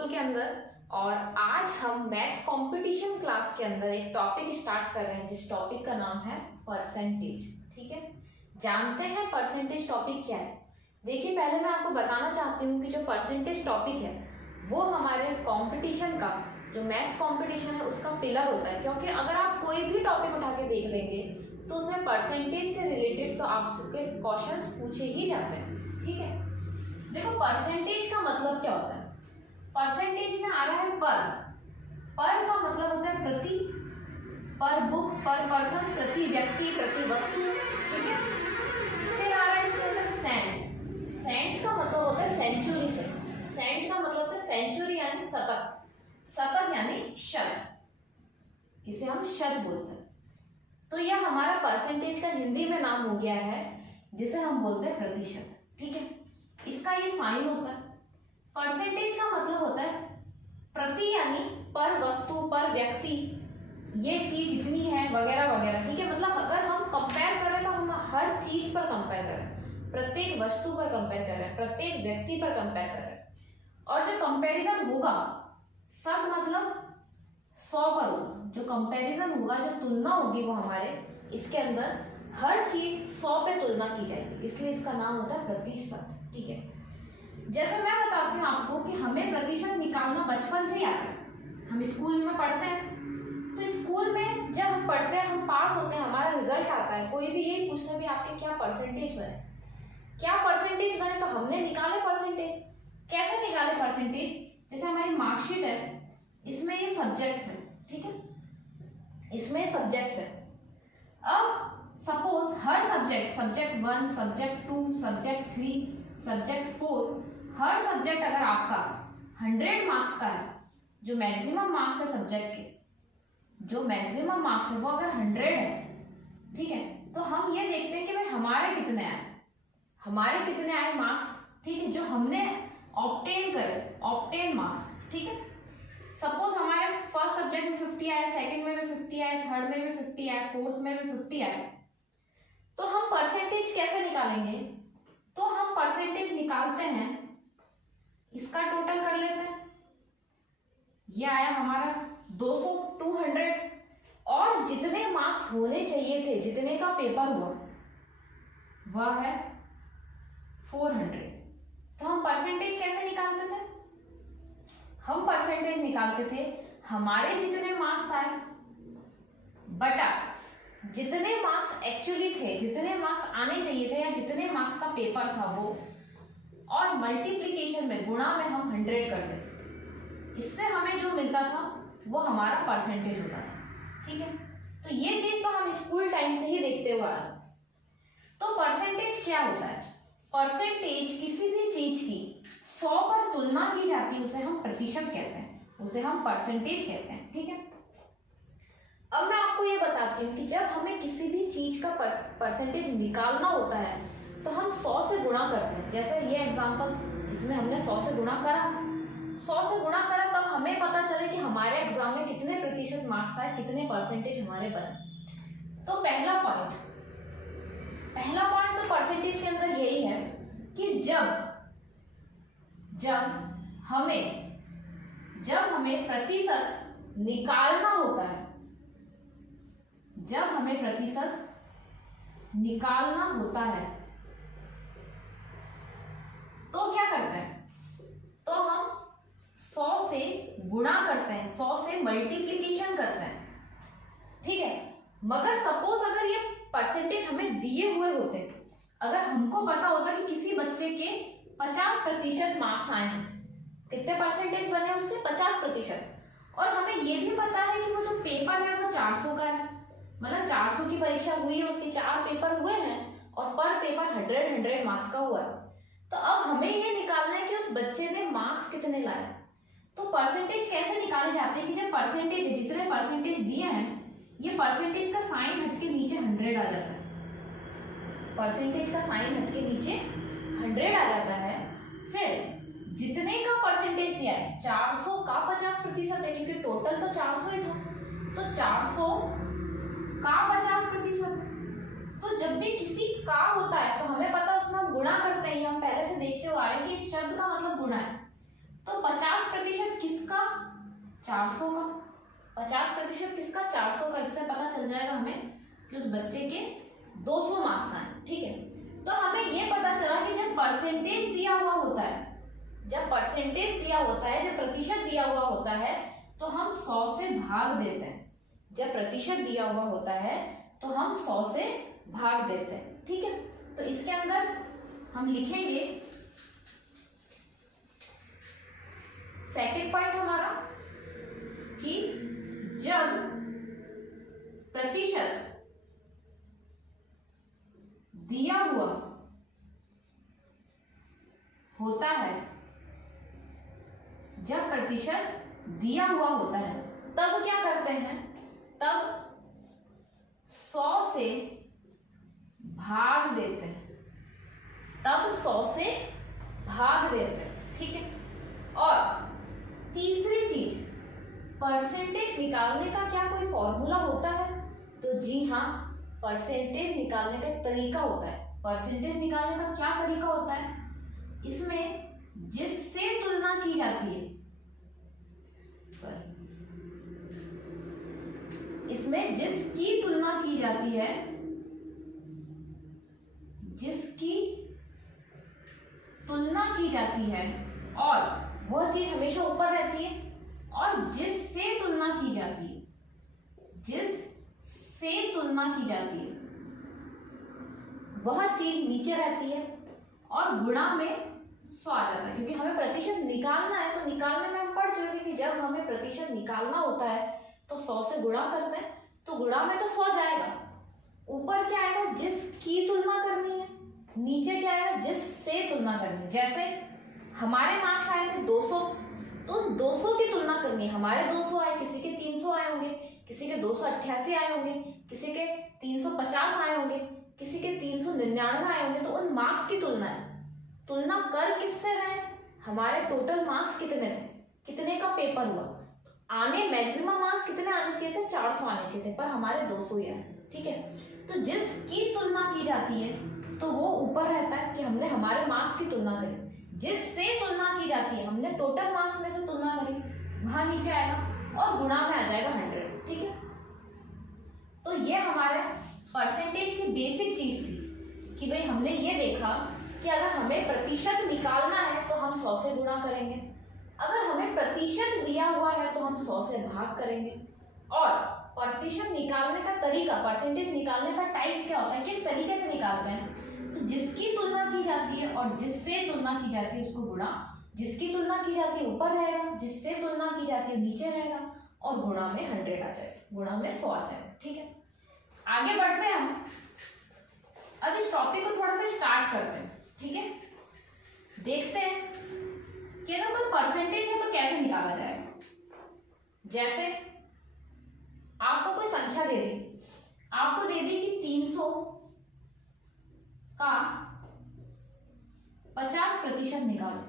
गुरुकुल के अंदर। और आज हम मैथ्स कंपटीशन क्लास के अंदर एक टॉपिक स्टार्ट कर रहे हैं जिस टॉपिक का नाम है परसेंटेज। ठीक है, जानते हैं परसेंटेज टॉपिक क्या है। देखिए, पहले मैं आपको बताना चाहती हूँ कि जो परसेंटेज टॉपिक है वो हमारे कंपटीशन का, जो मैथ्स कंपटीशन है उसका पिलर होता है। क्योंकि अगर आप कोई भी टॉपिक उठा के देख लेंगे तो उसमें परसेंटेज से रिलेटेड तो आपसे क्वेश्चंस पूछे ही जाते हैं। ठीक है, देखो परसेंटेज का मतलब क्या होता है। परसेंटेज में आ रहा है पर का मतलब होता है प्रति, पर बुक, पर पर्सन, प्रति व्यक्ति, प्रति वस्तु। ठीक है, फिर आ रहा है इसके अंदर सेंट का मतलब होता है सेंचुरी से। सेंट का मतलब होता है सेंचुरी यानी शतक, शतक यानी शत, इसे हम शत बोलते हैं। तो यह हमारा परसेंटेज का हिंदी में नाम हो गया है जिसे हम बोलते हैं प्रतिशत। ठीक है, इसका ये साइन होता है। परसेंटेज का मतलब होता है प्रति यानी पर वस्तु, पर व्यक्ति, ये चीज इतनी है वगैरह वगैरह। ठीक है, मतलब अगर हम कंपेयर करें तो हम हर चीज पर कंपेयर कर रहे हैं, प्रत्येक वस्तु पर कंपेयर कर रहे हैं, प्रत्येक व्यक्ति पर कंपेयर कर रहे हैं। और जो कंपैरिजन होगा, शत मतलब 100 पर होगा, जो कंपैरिजन होगा, जो तुलना होगी वो हमारे इसके अंदर हर चीज 100 पे तुलना की जाएगी, इसलिए इसका नाम होता है प्रतिशत। ठीक है, जैसे मैं बताती हूँ आपको कि हमें प्रतिशत निकालना बचपन से ही आता है। हम स्कूल में पढ़ते हैं तो स्कूल में जब हम पढ़ते हैं, हम पास होते हैं, हमारा रिजल्ट आता है, कोई भी यही पूछता है भी आपके क्या परसेंटेज बने, क्या परसेंटेज बने, तो हमने निकाले परसेंटेज। कैसे निकाले परसेंटेज, जैसे हमारी मार्कशीट है, इसमें ये सब्जेक्ट्स है। ठीक है, इसमें सब्जेक्ट्स है। अब सपोज हर subject, subject 1, subject 2, subject 3, subject 4, हर सब्जेक्ट अगर आपका 100 मार्क्स का है, जो मैक्सिमम मार्क्स है सब्जेक्ट के, जो मैक्सिमम मार्क्स है वो अगर 100 है, ठीक है, तो हम ये देखते हैं कि भाई हमारे कितने आए, हमारे कितने आए मार्क्स। ठीक है, जो हमने ऑब्टेन करे, ऑब्टेन मार्क्स। ठीक है, सपोज हमारे फर्स्ट सब्जेक्ट में 50 आए, सेकंड में भी 50 आए, थर्ड में भी 50 आए, फोर्थ में भी 50 आए, तो हम परसेंटेज कैसे निकालेंगे। तो हम परसेंटेज निकालते हैं, इसका टोटल कर लेते हैं, ये आया हमारा 200, 200, और जितने मार्क्स होने चाहिए थे, जितने का पेपर हुआ वह है 400। तो हम परसेंटेज कैसे निकालते थे, हम परसेंटेज निकालते थे हमारे जितने मार्क्स आए बटा जितने मार्क्स एक्चुअली थे, जितने मार्क्स आने चाहिए थे या जितने मार्क्स का पेपर था वो, और मल्टीप्लिकेशन में, गुणा में हम 100 कर देते। इससे हमें जो मिलता था वो हमारा परसेंटेज होता था। ठीक है, तो ये चीज तो हम स्कूल टाइम से ही देखते हुए आए। तो परसेंटेज क्या होता है, परसेंटेज किसी भी चीज की 100 पर तुलना की जाती है, उसे हम प्रतिशत कहते हैं, उसे हम परसेंटेज कहते हैं। ठीक है, अब मैं आपको ये बताती हूँ कि जब हमें किसी भी चीज का परसेंटेज निकालना होता है तो हम 100 से गुणा करते हैं। जैसे ये एग्जांपल, इसमें हमने 100 से गुणा करा, 100 से गुणा करा, तब हमें पता चले कि हमारे एग्जाम में कितने प्रतिशत मार्क्स आए, कितने परसेंटेज हमारे बने। तो पहला पॉइंट तो परसेंटेज के अंदर यही है कि जब हमें प्रतिशत निकालना होता है, जब हमें प्रतिशत निकालना होता है तो क्या करते हैं, तो हम 100 से गुणा करते हैं, 100 से मल्टीप्लिकेशन करते हैं। ठीक है, मगर सपोज अगर ये परसेंटेज हमें दिए हुए होते, अगर हमको पता होता कि किसी बच्चे के 50% मार्क्स आए हैं, कितने परसेंटेज बने उसके 50%, और हमें ये भी पता है कि वो जो पेपर है वो 400 का है, मतलब 400 की परीक्षा हुई है, उसके 4 पेपर हुए हैं और पर पेपर 100 मार्क्स का हुआ है। तो अब हमें ये निकालना है कि उस बच्चे ने मार्क्स कितने लाए। तो परसेंटेज कैसे निकाले जाते हैं कि जब परसेंटेज, जितने परसेंटेज दिए हैं, ये परसेंटेज का साइन हट के नीचे 100 आ जाता है, परसेंटेज का साइन हट के नीचे 100 आ जाता है। फिर जितने का परसेंटेज दिया है, 400 का 50% है, क्योंकि टोटल तो 400 ही था, तो 400 का 50%। तो जब भी किसी का होता है तो हमें पता उसमें हम गुणा करते हैं, हम पहले से देखते हुए आ रहे हैं कि इस शब्द का मतलब गुणा है। तो 50% 400 का, 50% किसका, 400 का। इससे पता चल जाएगा हमें कि उस बच्चे के 200 मार्क्स आए, ठीक है। तो हमें ये पता चला कि जब परसेंटेज दिया हुआ होता है, जब परसेंटेज दिया होता है, जब प्रतिशत दिया हुआ होता है, तो हम 100 से भाग देते हैं। जब प्रतिशत दिया हुआ होता है तो हम 100 से भाग देते हैं, ठीक है। तो इसके अंदर हम लिखेंगे सेकंड पॉइंट हमारा कि जब प्रतिशत दिया हुआ होता है, जब प्रतिशत दिया हुआ होता है तब क्या करते हैं, तब 100 से भाग देते हैं, तब 100 से भाग देते हैं, ठीक है। और तीसरी चीज, परसेंटेज निकालने का क्या कोई फॉर्मूला होता है, तो जी हाँ, परसेंटेज निकालने का एक तरीका होता है। परसेंटेज निकालने का क्या तरीका होता है, इसमें जिससे तुलना की जाती है, इसमें जिसकी तुलना की जाती है, जिसकी तुलना की जाती है, और वह चीज हमेशा ऊपर रहती है, और जिससे तुलना की जाती है, जिससे तुलना की जाती है, वह चीज नीचे रहती है, और गुणा में 100 आ जाता है। क्योंकि हमें प्रतिशत निकालना है, तो निकालने में हम पढ़ चुके थे कि जब हमें प्रतिशत निकालना होता है तो 100 से गुणा करते हैं, तो गुणा में तो 100 जाएगा, ऊपर क्या आएगा, जिसकी तुलना करनी है, नीचे क्या आएगा, जिससे तुलना करनी है। जैसे हमारे मार्क्स आए थे 200, तो 200 की तुलना करनी है, हमारे 200 आए, किसी के 300 आए होंगे, किसी के 288 आए होंगे, किसी के 350 आए होंगे, किसी के 399 आए होंगे, तो उन मार्क्स की तुलना है। तुलना कर किससे रहे, हमारे टोटल मार्क्स कितने थे, कितने का पेपर हुआ, आने मैक्सिमम मार्क्स कितने आने चाहिए थे, 400 आने चाहिए थे, पर हमारे 200 ही आए, ठीक है। तो जिसकी तुलना की जाती है तो वो ऊपर रहता है कि हमने हमारे मार्क्स की तुलना करी, जिससे तुलना की जाती है, हमने टोटल मार्क्स में से तुलना करी, वहां नीचे आएगा, और गुणा में आ जाएगा 100, ठीक है। तो ये हमारे परसेंटेज की बेसिक चीज थी कि भाई हमने ये देखा कि अगर हमें प्रतिशत निकालना है तो हम 100 से गुणा करेंगे, अगर हमें प्रतिशत दिया हुआ है तो हम 100 से भाग करेंगे, और प्रतिशत निकालने का तरीका, परसेंटेज निकालने का टाइप क्या होता है, किस तरीके से निकालते हैं, तो जिसकी तुलना की जाती है और जिससे तुलना की जाती है उसको गुणा, जिसकी तुलना की जाती है ऊपर रहेगा, जिससे तुलना की जाती है नीचे रहेगा, और गुणा में 100 आ जाएगा, गुणा में 100 आ जाएगा, ठीक है। आगे बढ़ते हैं हम, अब इस टॉपिक को थोड़ा सा स्टार्ट करते हैं, ठीक है। देखते हैं कि अगर कोई परसेंटेज है तो कैसे निकाला जाएगा। जैसे आपको कोई संख्या दे दी, आपको दे दी कि 300 का 50% निकालो।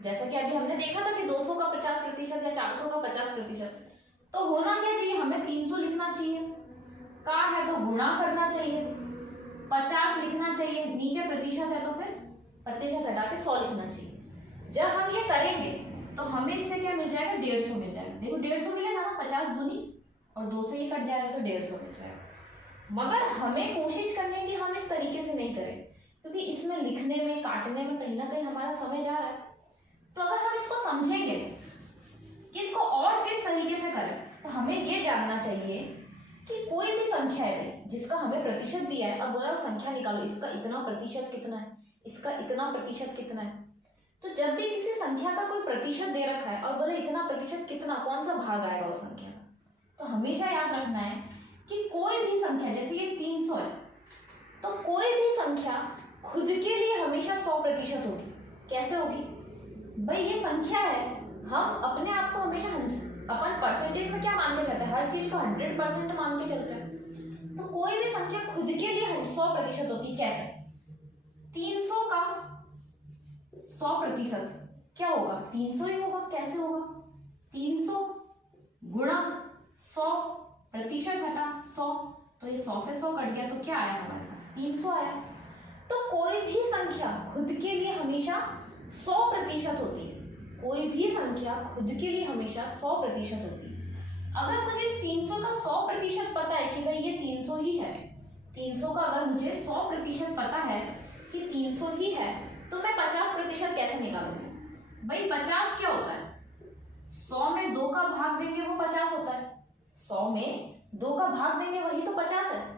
जैसा कि अभी हमने देखा था कि 200 का 50% या 400 का 50%, तो होना क्या चाहिए, हमें 300 लिखना चाहिए, का है तो गुणा करना चाहिए, 50 लिखना चाहिए, नीचे प्रतिशत है तो फिर प्रतिशत हटा के 100 लिखना चाहिए। जब हम ये करेंगे तो हमें इससे क्या मिल जाएगा, 150 मिल जाएगा। देखो 150 मिलेगा ना, 50 दूनी और 2 से ही कट जाएगा तो 150 मिल जाएगा। मगर हमें कोशिश करनी है कि हम इस तरीके से नहीं करें, क्योंकि इसमें लिखने में, काटने में कहीं ना कहीं हमारा समय जा रहा है। तो अगर हम इसको समझेंगे कि इसको और किस तरीके से करें, तो हमें ये जानना चाहिए कि कोई भी संख्या है जिसका हमें प्रतिशत दिया है, अब बोला संख्या निकालो, इसका इतना प्रतिशत कितना है, इसका इतना प्रतिशत कितना है। तो जब भी किसी संख्या का कोई प्रतिशत दे रखा है और बोले इतना प्रतिशत कितना, कौन सा भाग आएगा उस संख्या का, तो हमेशा याद रखना है कि कोई भी संख्या, जैसे ये 300 है, तो कोई भी संख्या खुद के लिए हमेशा 100% होगी। कैसे होगी भाई, ये संख्या है, हम अपने आप को हमेशा अपन परसेंटेज में क्या मान के चलते हैं, हर चीज को 100% मान के चलते हैं। तो कोई भी संख्या खुद के लिए 100% होती है। कैसे, 300 का 100% क्या होगा, 300 ही होगा। कैसे होगा, 300 गुणा 100% हटा 100, तो ये 100 से 100 कट गया, तो क्या आया हमारे पास, 300 आया। तो कोई भी संख्या खुद के लिए हमेशा 100% होती है। कोई भी संख्या खुद के लिए हमेशा 100% होती है। अगर मुझे इस 300 का 100% पता है कि भाई ये 300 ही है, 300 का अगर मुझे 100% पता है कि 300 ही है, तो मैं 50% कैसे निकालूंगी? भाई 50 क्या होता है? 100 में 2 का भाग देंगे वो 50 होता है, 100 में 2 का भाग देंगे वही तो 50 है।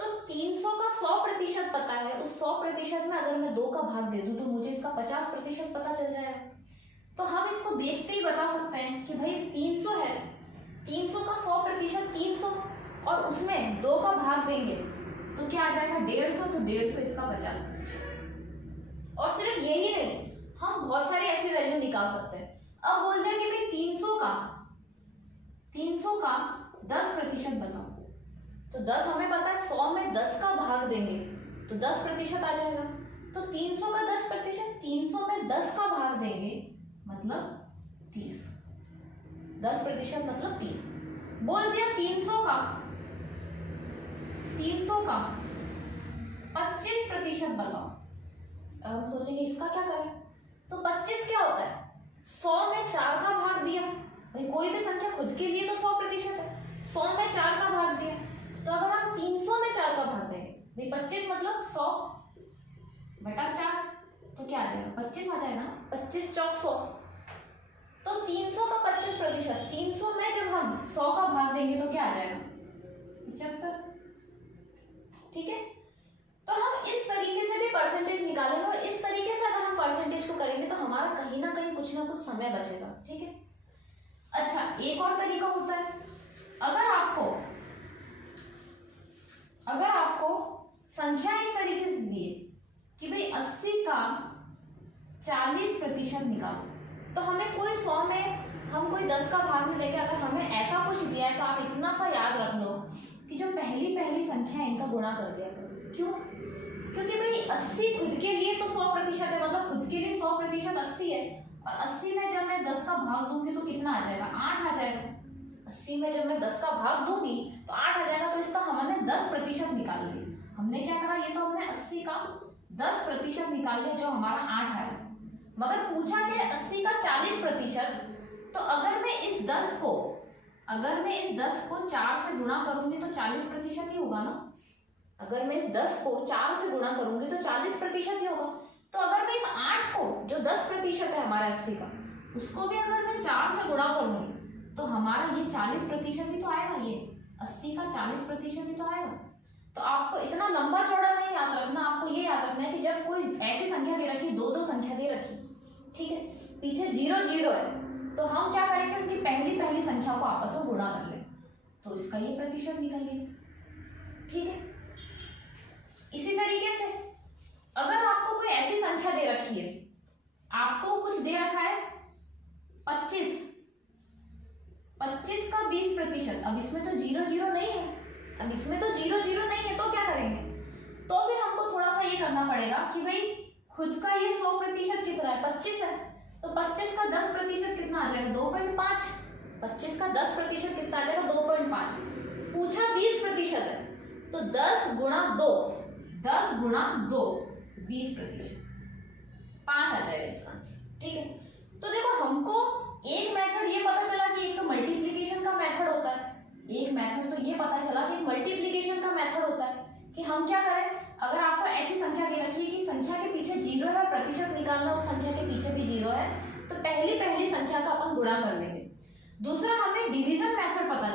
तो 300 का 100% पता है, उस 100% में अगर मैं 2 का भाग दे दूं तो मुझे इसका 50% पता चल जाएगा। तो हम इसको देखते ही बता सकते हैं कि भाई 300 है, 300 का 100% 300 और उसमें 2 का भाग देंगे तो क्या आ जाएगा? 150, तो 150 इसका 50%। और सिर्फ यही नहीं, हम बहुत सारी ऐसी वैल्यू निकाल सकते हैं। अब बोल दें कि भाई 300 का 10% बताओ, तो 10 हमें पता है, 100 में 10 का भाग देंगे तो 10% आ जाएगा। तो 300 का 10%, 300 में 10 का भाग देंगे मतलब 30, 10% मतलब 30। बोल दिया 300 का 25% बताओ। अब हम सोचेंगे इसका क्या करें, तो 25 क्या होता है? 100 में 4 का भाग दिया, भाई कोई भी संख्या खुद के लिए तो 100% है, 100 में 4 का भाग दिया, तो अगर हम 300 में 4 का भाग देंगे, भाई 25 मतलब 100 बटा 4, तो क्या आ जाएगा? 25 आ जाएगा ना, 25 चौक 100। तो 300 का 25%, 300 में जब हम 100 का भाग देंगे तो क्या आ जाएगा? 75। ठीक है, तो हम इस तरीके से भी परसेंटेज निकालेंगे, और इस तरीके से अगर हम परसेंटेज को करेंगे तो हमारा कहीं ना कहीं कुछ ना कुछ समय बचेगा। ठीक है, अच्छा एक और तरीका होता है, अगर आपको संख्या इस तरीके से दी है कि भाई 80 का 40% निकालो, तो हमें कोई 100 में हम कोई 10 का भाग नहीं लेके, अगर हमें ऐसा कुछ दिया है तो आप इतना सा याद रख लो कि जो पहली संख्या है इनका गुणा कर दिया करो। क्यों? क्योंकि भाई 80 खुद के लिए तो 100% है, मतलब खुद के लिए 100% 80 है, और 80 में जब मैं 10 का भाग दूंगी तो कितना आ जाएगा? 8 आ जाएगा। 80 में जब मैं 10 का भाग दूंगी तो 8 आ जाएगा, तो इसका हमने 10% निकाल लिया। हमने क्या करा, ये तो हमने 80 का 10% निकाल लिया, जो हमारा 8 आया। मगर पूछा कि 80 का 40%, तो अगर मैं इस 10 को 4 से गुणा करूंगी तो 40% ही होगा ना। अगर मैं इस 10 को 4 से गुणा करूंगी तो 40% ही होगा। तो अगर मैं इस 8 को, जो 10% है हमारा 80 का, उसको भी अगर मैं 4 से गुणा करूंगी तो हमारा ये 40% ही तो आएगा, ये 80 का 40% ही तो आएगा। तो आपको इतना लंबा चौड़ा नहीं याद रखना, आपको ये याद रखना है कि जब कोई ऐसी संख्या दे रखी, दो संख्या दे रखी, ठीक है, पीछे 0 0 है, तो हम क्या करेंगे, उनकी पहली संख्या को आपस में गुणा कर लें, तो इसका ये प्रतिशत निकल गया। ठीक है, इसी तरीके से अगर आपको कोई ऐसी संख्या दे रखी है, आपको कुछ दे रखा है 25 का 20%, अब इसमें तो 0 0 नहीं है, अब इसमें तो 0 0 नहीं है, तो क्या करेंगे, तो फिर हमको थोड़ा सा ये करना पड़ेगा कि भाई खुद का ये 100% कितना है, 25 है, तो 25 का 10% कितना आ जाएगा, 2.5। 25 का 10% कितना आ जाएगा, 2.5। पूछा 20% है, तो 10 गुणा 2 20%, 5 आ जाएगा इसका आंसर। ठीक है, तो देखो हमको एक मेथड ये पता चला कि एक तो मल्टीप्लिकेशन का मेथड होता है, एक मेथड तो ये पता चला कि मल्टीप्लिकेशन का मेथड होता है कि हम क्या करें, अगर आपको ऐसी संख्या दे रखी है कि संख्या के पीछे 0 है, प्रतिशत निकालना उस संख्या के पीछे भी 0 है, तो पहली संख्या का अपन गुणा कर लेंगे। दूसरा हमें डिवीजन मेथड पता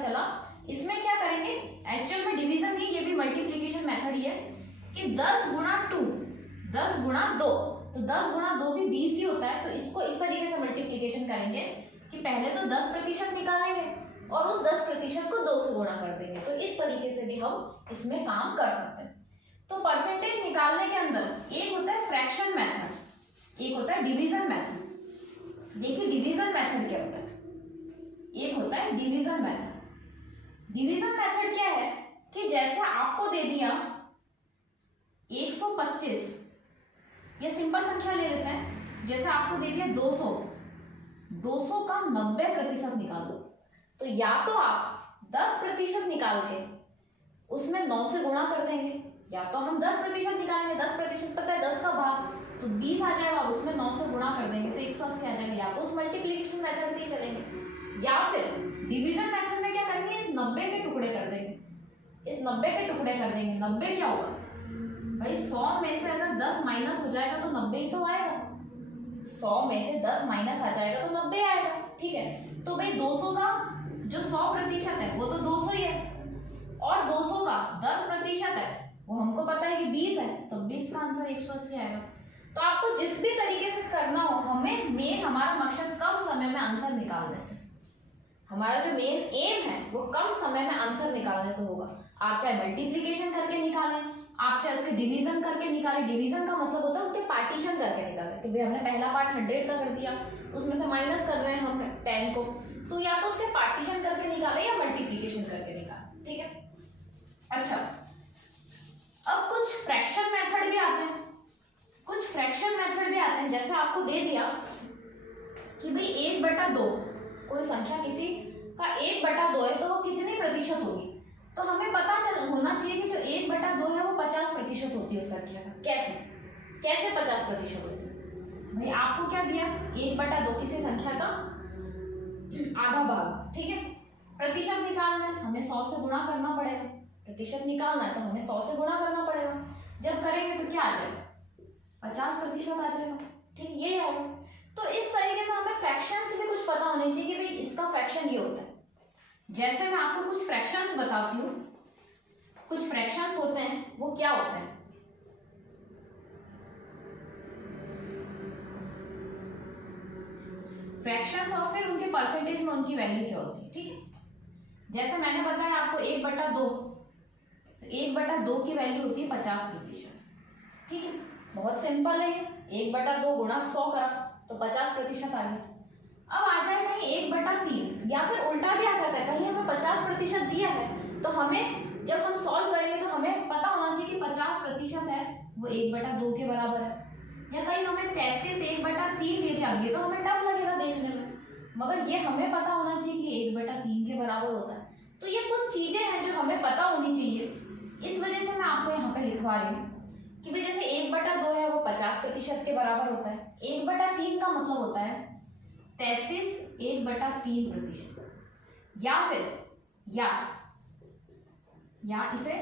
चला, इसमें क्या करेंगे, एक्चुअल में डिवीजन नहीं, ये भी मल्टीप्लिकेशन मेथड ही है कि 10 गुणा 2 तो 10 गुणा 2 भी 20 ही होता है, तो इसको इस तरीके से मल्टीप्लिकेशन करेंगे कि पहले तो 10% निकालेंगे और उस 10% को 2 से गुणा कर देंगे। तो इस तरीके से भी हम इसमें काम कर सकते हैं। तो परसेंटेज निकालने के अंदर एक होता है फ्रैक्शन मेथड, एक होता है डिवीजन मेथड। देखिए डिवीजन मेथड क्या होता है, एक होता है डिवीजन मेथड। डिवीजन मेथड क्या है कि जैसे आपको दे दिया 125, ये सिंपल संख्या ले लेते हैं, जैसे आपको दे दिया 200 का 90% निकालो, तो या तो आप 10% निकाल के उसमें 9 से गुणा कर देंगे, या तो हम 10% निकालेंगे, 10% पता है 10 का भाग, तो 20 आ जाएगा, उसमें 9 से गुणा कर देंगे तो 180 आ जाएगा। या तो उस मल्टीप्लिकेशन मेथड से ही चलेंगे या फिर डिवीजन मेथड में क्या करेंगे, इस 90 के टुकड़े कर देंगे, इस 90 के टुकड़े कर देंगे। 90 क्या होगा भाई, 100 में से अगर 10 माइनस हो जाएगा तो 90 ही तो आएगा। 100 में से 10 माइनस आ जाएगा तो 90 आएगा, ठीक है। तो भाई 200 का जो 100% है वो तो 200 ही है, और 200 का 10% है वो हमको पता है कि 20 है, तो 20 का आंसर 180 आएगा। तो आपको जिस भी तरीके से करना हो, हमें मेन हमारा मकसद कम समय में आंसर निकालने से, हमारा जो मेन एम है वो कम समय में आंसर निकालने से होगा। आप चाहे मल्टीप्लिकेशन करके निकालें, आप चाहे उसके डिवीजन करके निकालें। डिवीजन का मतलब होता है उसके पार्टीशन करके निकालें कि भाई हमने पहला पार्ट 100 का कर दिया, उसमें से माइनस कर रहे हैं हम 10 को, तो या तो उसके पार्टीशन करके निकालें या मल्टीप्लिकेशन करके निकालें, ठीक है। अच्छा, अब कुछ फ्रैक्शन मेथड भी आते हैं, कुछ फ्रैक्शन मेथड भी आते हैं। जैसे आपको दे दिया कि भाई 1/2, कोई संख्या किसी का 1/2 है तो वो कितनी प्रतिशत होगी, तो हमें पता चल होना चाहिए कि जो 1/2 है वो 50% होती है उस संख्या का। कैसे कैसे 50% होती है भाई, आपको क्या दिया, 1/2 किसी संख्या का आधा भाग, ठीक है। प्रतिशत निकालना है, हमें 100 से गुणा करना पड़ेगा। प्रतिशत निकालना है तो हमें 100 से गुणा करना पड़ेगा। जब करेंगे तो क्या आ जाएगा, 50% आ जाएगा, ठीक, ये आएगा। तो इस तरीके से हमें फ्रैक्शन से भी कुछ पता होना चाहिए कि भाई इसका फ्रैक्शन ये होता है। जैसे मैं आपको कुछ फ्रैक्शंस बताती हूँ, कुछ फ्रैक्शंस होते हैं वो क्या होते हैं। फ्रैक्शंस और फिर उनके परसेंटेज में उनकी वैल्यू क्या होती है, ठीक है। जैसे मैंने बताया आपको 1/2, तो 1/2 की वैल्यू होती है 50%, ठीक है। बहुत सिंपल है ये, 1/2 गुणा 100 करा तो 50% आ गया। अब आ जाए कहीं 1/3, या फिर उल्टा भी आ जाता है, कहीं हमें 50% दिया है तो हमें जब हम सॉल्व करेंगे तो हमें पता होना चाहिए कि 50% है वो 1/2 के बराबर है। या कहीं हमें 33 1/3 दे दिया, ये तो हमें टफ लगेगा देखने में, मगर ये हमें पता होना चाहिए कि 1/3 के बराबर होता है। तो ये कुछ चीजें हैं जो हमें पता होनी चाहिए, इस वजह से मैं आपको यहाँ पे लिखवा रही हूँ कि भाई जैसे 1/2 है वो 50% के बराबर होता है। 1/3 का मतलब होता है 33 1/3%, या फिर या इसे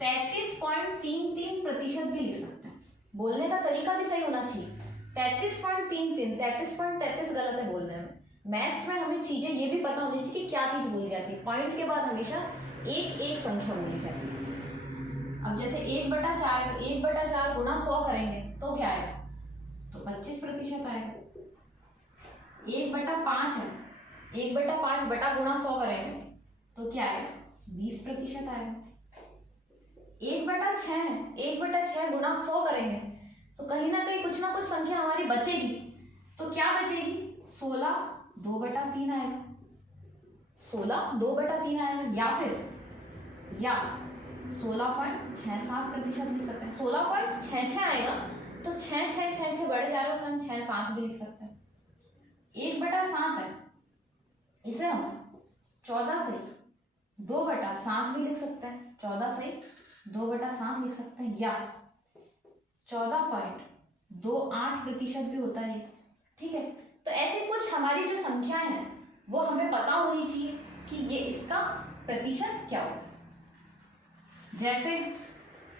33.33% भी लिख सकते हैं। बोलने का तरीका भी सही होना चाहिए। 33.33, 33.33 गलत है बोलने में। मैथ्स में हमें चीजें ये भी पता होनी चाहिए कि क्या चीज बोली जाती है। पॉइंट के बाद हमेशा एक संख्या बोली जाती है। अब जैसे 1/4, 1/4 गुणा 100 करेंगे तो क्या आएगा, तो 25% आएगा। 1/5 है, 1/5 बटा गुणा 100 करेंगे तो क्या आएगा, 20% आएगा। 1/6 है, 1/6 गुणा 100 करेंगे तो कहीं ना कहीं कुछ ना कुछ संख्या हमारी बचेगी, तो क्या बचेगी, 16 2/3 आएगा। 16 2/3 आएगा, या 16.67% लिख सकते हैं। 16.66 आएगा तो 6 बढ़ जाएगा, उसे हम 6 7 भी लिख सकते हैं। 1/7 है, इसे हम 14 से 2/7 भी लिख सकते हैं, 14 से 2/7 लिख सकते हैं, या 14.28% भी होता है, ठीक है। तो ऐसे कुछ हमारी जो संख्याएं हैं वो हमें पता होनी चाहिए कि ये इसका प्रतिशत क्या होता है। जैसे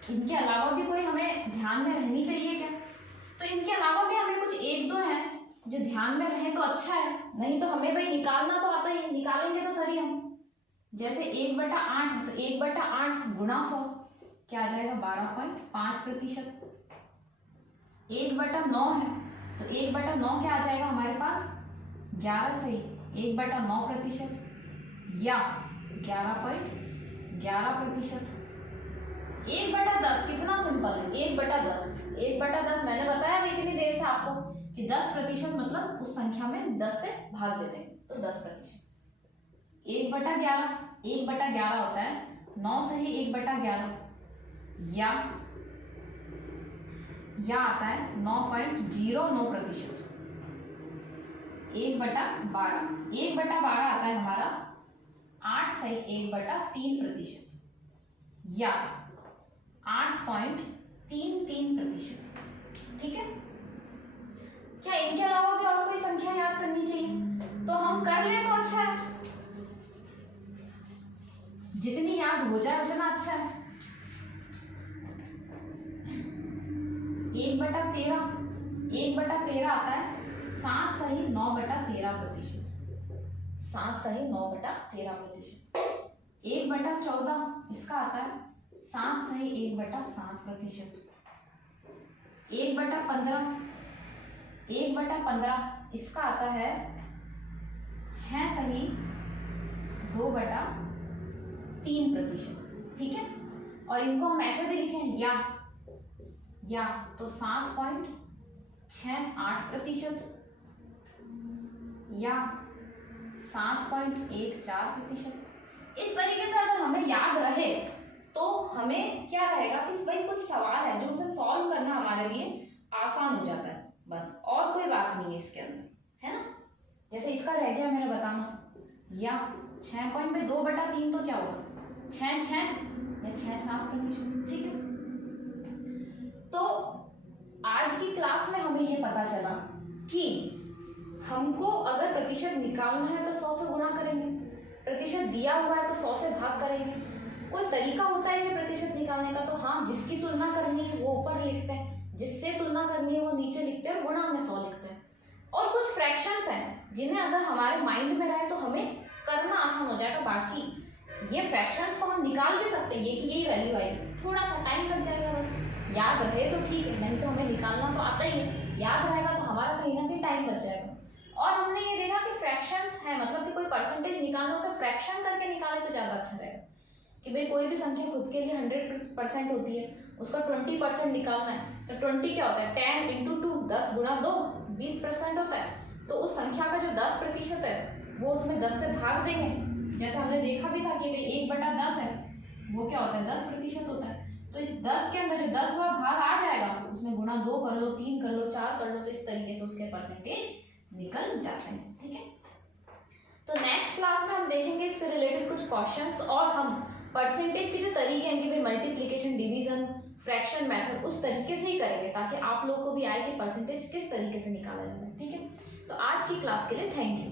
इनके अलावा भी कोई हमें ध्यान में रहनी चाहिए क्या, तो इनके अलावा भी हमें कुछ 1-2 हैं जो ध्यान में रहे तो अच्छा है, नहीं तो हमें भाई निकालना तो आता ही, निकालेंगे तो सही हम। जैसे 1/8 है तो 1/8 गुणा 100 क्या आ जाएगा, 12.5%। 1/9 है तो 1/9 क्या आ जाएगा हमारे पास, 11 सही, 1/9%, या 11.11%। 1/10 कितना सिंपल है, 1/10, 1/10 मैंने बताया भी इतनी देर से आपको कि 10% मतलब उस संख्या में 10 से भाग देते हैं तो 10%। 1/11, 1/11 होता है 9 से ही 1/11, या आता है 9.09%। 1/12, 1/12 आता है हमारा 8 से 1/3%, या 8.33%, ठीक है। क्या इनके अलावा भी और कोई संख्या याद करनी चाहिए? तो हम कर ले तो अच्छा है, जितनी याद हो जाए उतना अच्छा है। 1/13 आता है 7 सही 9/13%। 7 सही 9/13%। 1/14 इसका आता है 7 सही 1/7%। 1/15 इसका आता है 6 सही 2/3%। ठीक है, और इनको हम ऐसे भी लिखें या तो 7.68% या 7.14%। इस तरीके से अगर हमें याद रहे तो हमें क्या रहेगा कि भाई कुछ सवाल है जो उसे सॉल्व करना हमारे लिए आसान हो जाता है, बस और कोई बात नहीं है इसके अंदर, है ना। जैसे इसका रह गया मेरा बताना, या 6.2/3 तो क्या होगा 6 या 6-7%। ठीक है, तो आज की क्लास में हमें ये पता चला कि हमको अगर प्रतिशत निकालना है तो 100 से गुणा करेंगे, प्रतिशत दिया हुआ है तो 100 से भाग करेंगे। कोई तरीका होता है कि प्रतिशत निकालने का? तो हाँ, जिसकी तुलना करनी है वो ऊपर लिखते हैं, जिससे तुलना करनी है वो नीचे लिखते हैं, गुणा में 100 लिखते हैं। और कुछ फ्रैक्शंस हैं जिन्हें अगर हमारे माइंड में रहे तो हमें करना आसान हो जाएगा। बाकी ये फ्रैक्शंस को हम निकाल भी सकते हैं, ये कि यही वैल्यू आएगी, थोड़ा सा टाइम लग जाएगा, बस याद रहे तो ठीक है, नहीं तो हमें निकालना तो आता ही है, याद रहेगा तो हमारा कहीं ना कहीं टाइम बच जाएगा। और हमने ये देखा कि फ्रैक्शंस है, मतलब कि कोई परसेंटेज निकालना उसे फ्रैक्शन करके निकाले तो ज़्यादा अच्छा रहेगा। कि भाई कोई भी संख्या खुद के लिए 100% होती है, उसका 20% निकालना है तो 20 क्या होता है 10 × 2 10 × 2 20% होता है। तो उस संख्या का जो 10% है वो उसमें 10 से भाग देंगे। जैसे हमने देखा भी था कि भाई 1/10 है, वो क्या होता है 10% होता है। तो इस 10 के अंदर जो 10वां भाग आ जाएगा उसमें गुणा 2 कर लो, 3 कर लो, 4 कर लो, तो इस तरीके से उसके परसेंटेज निकल जाते हैं। ठीक है, तो नेक्स्ट क्लास में हम देखेंगे इससे रिलेटेड कुछ क्वेश्चंस, और हम परसेंटेज के जो तरीके हैं कि भाई मल्टीप्लिकेशन, डिवीजन, फ्रैक्शन मेथड, उस तरीके से ही करेंगे ताकि आप लोगों को भी आए कि परसेंटेज किस तरीके से निकाला जाए। ठीक है, तो आज की क्लास के लिए थैंक यू।